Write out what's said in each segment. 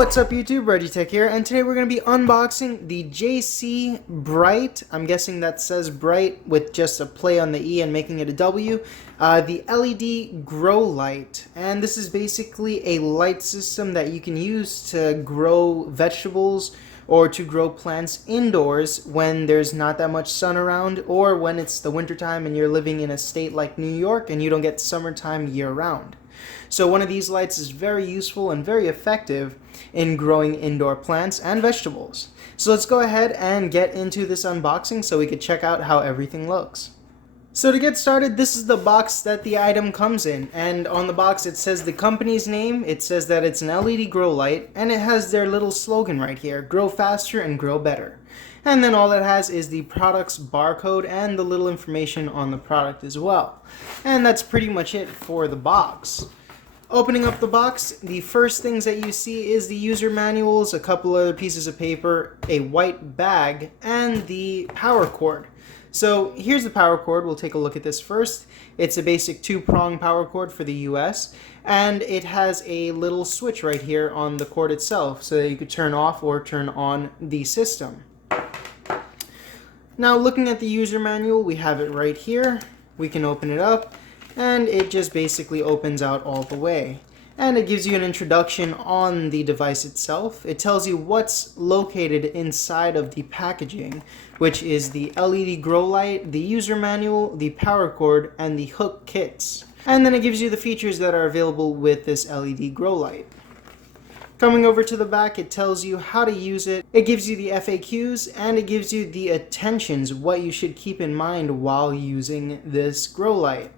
What's up YouTube, Tech here, and today we're going to be unboxing the JCBritw, I'm guessing that says bright with just a play on the E and making it a W, the LED grow light. And this is basically a light system that you can use to grow vegetables or to grow plants indoors when there's not that much sun around, or when it's the wintertime and you're living in a state like New York and you don't get summertime year-round. So one of these lights is very useful and very effective in growing indoor plants and vegetables. So let's go ahead and get into this unboxing so we can check out how everything looks. So to get started, this is the box that the item comes in, and on the box it says the company's name, it says that it's an LED grow light, and it has their little slogan right here, grow faster and grow better. And then all it has is the product's barcode and the little information on the product as well. And that's pretty much it for the box. Opening up the box, the first things that you see is the user manuals, a couple other pieces of paper, a white bag, and the power cord. So here's the power cord. We'll take a look at this first. It's a basic 2-prong power cord for the US, and it has a little switch right here on the cord itself so that you could turn off or turn on the system. Now looking at the user manual, we have it right here. We can open it up, and it just basically opens out all the way. And it gives you an introduction on the device itself. It tells you what's located inside of the packaging, which is the LED grow light, the user manual, the power cord, and the hook kits. And then it gives you the features that are available with this LED grow light. Coming over to the back, it tells you how to use it. It gives you the FAQs, and it gives you the attentions, what you should keep in mind while using this grow light.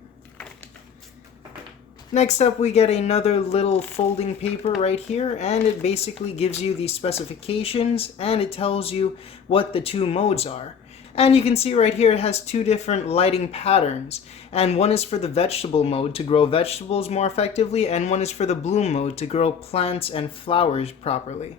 Next up, we get another little folding paper right here, and it basically gives you the specifications, and it tells you what the 2 modes are. And you can see right here it has 2 different lighting patterns, and one is for the vegetable mode to grow vegetables more effectively, and one is for the bloom mode to grow plants and flowers properly.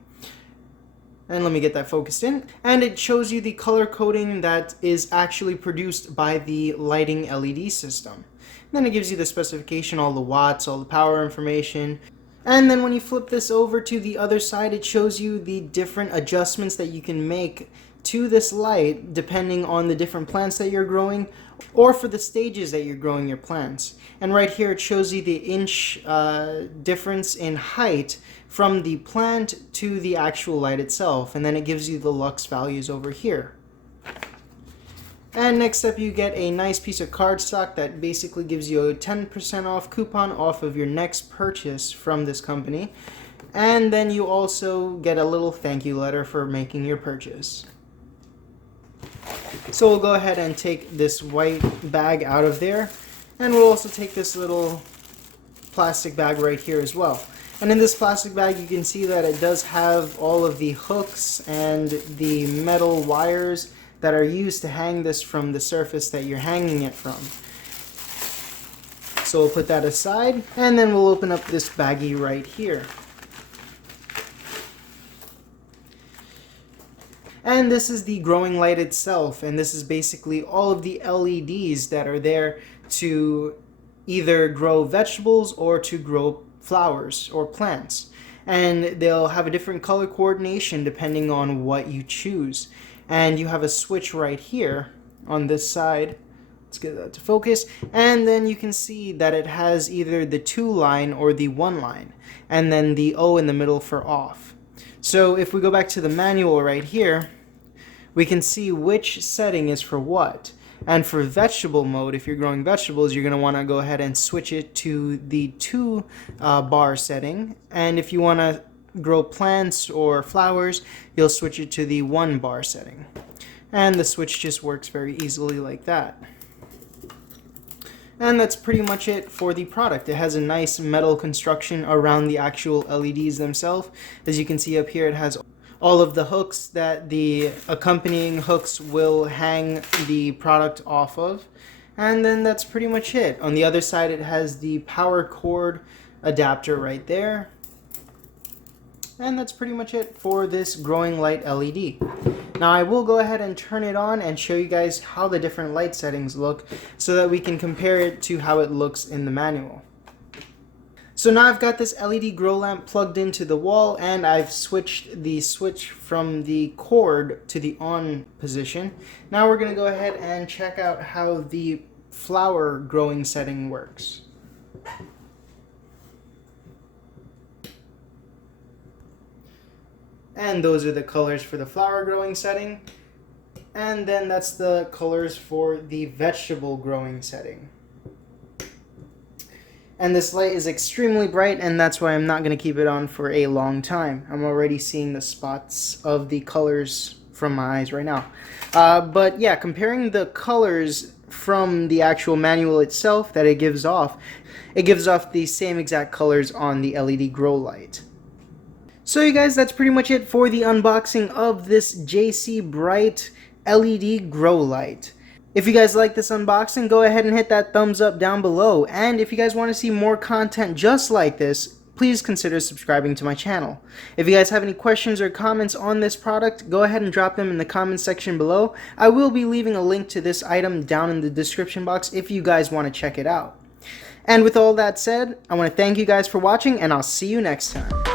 And let me get that focused in. And it shows you the color coding that is actually produced by the lighting LED system. Then it gives you the specification, all the watts, all the power information. And then when you flip this over to the other side, it shows you the different adjustments that you can make to this light depending on the different plants that you're growing, or for the stages that you're growing your plants. And right here it shows you the inch difference in height from the plant to the actual light itself, and then it gives you the lux values over here. And next up, you get a nice piece of cardstock that basically gives you a 10% off coupon off of your next purchase from this company. And then you also get a little thank you letter for making your purchase. So we'll go ahead and take this white bag out of there, and we'll also take this little plastic bag right here as well. And in this plastic bag, you can see that it does have all of the hooks and the metal wires that are used to hang this from the surface that you're hanging it from. So we'll put that aside, and then we'll open up this baggie right here. And this is the growing light itself, and this is basically all of the LEDs that are there to either grow vegetables or to grow flowers or plants. And they'll have a different color coordination depending on what you choose. And you have a switch right here on this side. Let's get that to focus. And then you can see that it has either the 2 line or the 1 line, and then the O in the middle for off. So if we go back to the manual right here, we can see which setting is for what. And for vegetable mode, if you're growing vegetables, you're going to want to go ahead and switch it to the 2 bar setting. And if you want to grow plants or flowers, you'll switch it to the 1 bar setting. And the switch just works very easily like that. And that's pretty much it for the product. It has a nice metal construction around the actual LEDs themselves. As you can see up here, it has all of the hooks that the accompanying hooks will hang the product off of. And then that's pretty much it. On the other side, it has the power cord adapter right there. And that's pretty much it for this growing light LED. Now I will go ahead and turn it on and show you guys how the different light settings look so that we can compare it to how it looks in the manual. So now I've got this LED grow lamp plugged into the wall, and I've switched the switch from the cord to the on position. Now we're going to go ahead and check out how the flower growing setting works. And those are the colors for the flower growing setting. And then that's the colors for the vegetable growing setting. And this light is extremely bright, and that's why I'm not going to keep it on for a long time. I'm already seeing the spots of the colors from my eyes right now. But yeah, comparing the colors from the actual manual itself that it gives off the same exact colors on the LED grow light. So you guys, that's pretty much it for the unboxing of this JCBritw LED grow light. If you guys like this unboxing, go ahead and hit that thumbs up down below. And if you guys want to see more content just like this, please consider subscribing to my channel. If you guys have any questions or comments on this product, go ahead and drop them in the comments section below. I will be leaving a link to this item down in the description box if you guys want to check it out. And with all that said, I want to thank you guys for watching, and I'll see you next time.